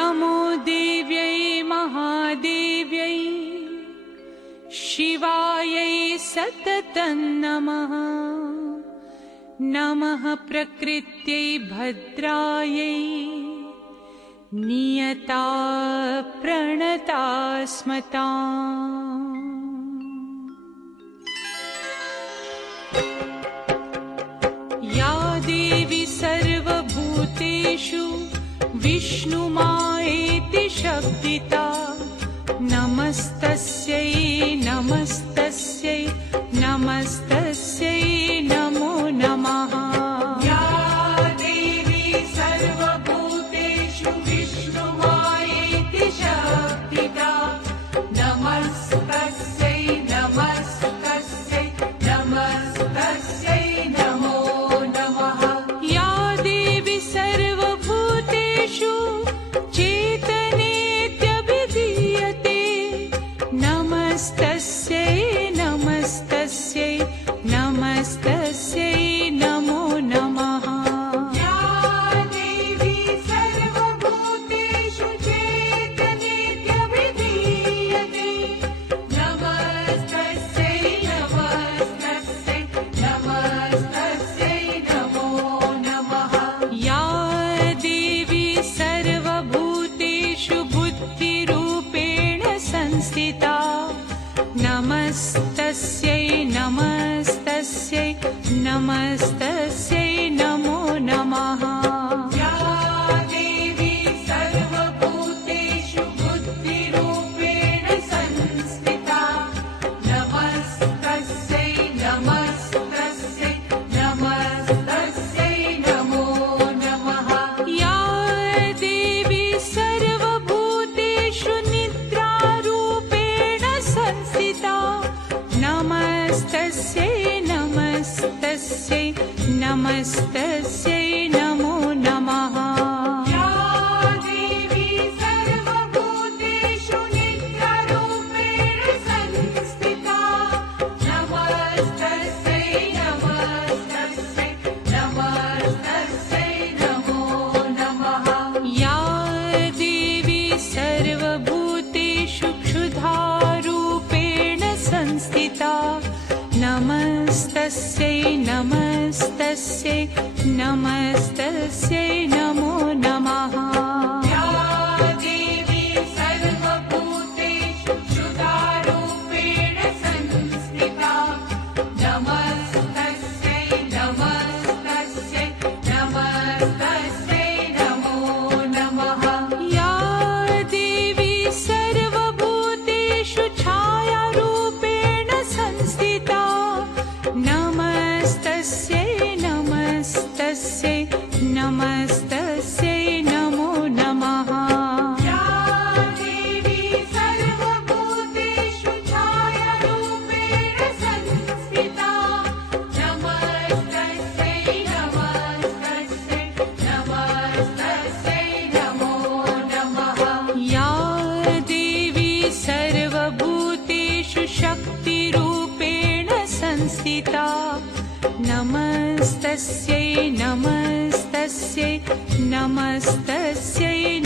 नमो देव्यै महादेव्यै शिवायै सततं नमः। नमः प्रकृत्यै भद्रायै नियता प्रणता स्मताम्। या देवी सर्वभूतेषु विष्णुमायेति शब्दिता नमस्तस्यै नमस्तस्यै नमस्तस्यै नमो नमः। या देवी सर्वभूतेषु विष्णुमायेति शब्दिता नमस्तस्यै नमस्तस्यै नमस्तस्यै नमो नमः। या देवी सर्वभूतेषु चेतनेत्यभिधीयते नमस्तस्यै नमस्तस्यै नमस्तस्यै नमो नमः। या देवी सर्वभूतेषु चेतनेत्यभिधीयते नमस्तस्यै नमस्तस्यै नमस्तस्यै नमो नमः। या देवी सर्वभूतेषु बुद्धिरूपेण संस्थिता नमस्तस्यै नमस्तस्यै नमस्तस्यै नमो नमः। या देवी सर्वभूतेषु बुद्धिरूपेण संस्थिता नमस्तस्यै नमस्तस्यै नमस्तस्यै नमो नमः। या देवी सर्वभूतेषु निद्रारूपेण संस्थिता नमस्तस्यै नमस्तस्यै नमस्तस्यै नमो नमः। या देवी सर्वभूतेषु निद्रारूपेण संस्थिता नमस्तस्यै नमस्तस्यै नमस्तस्यै नमो नमः। या देवी सर्वभूतेषु क्षुधारूपेण संस्थिता नमस्तस्यै नमस्तस्यै नमस्तस्यै नमो नमः। या देवी सर्वभूतेषु क्षुधारूपेण संस्थिता नमस्तस्यै नमस्तस्यै नमस्तस्यै नमो नमः। या देवी सर्वभूतेषु छायारूपेण संस्थिता नमस्तस्यै नमस्तस्यै नमस्तस्यै नमो नमः। या देवी सर्वभूतेषु छायारूपेण संस्थिता नमस्तस्यै नमस्तस्यै नमस्तस्यै नमो नमः। या देवी सर्वभूतेषु शक्तिरूपेण संस्थिता नमस्तस्यै नमस्तस्यै नमस्तस्यै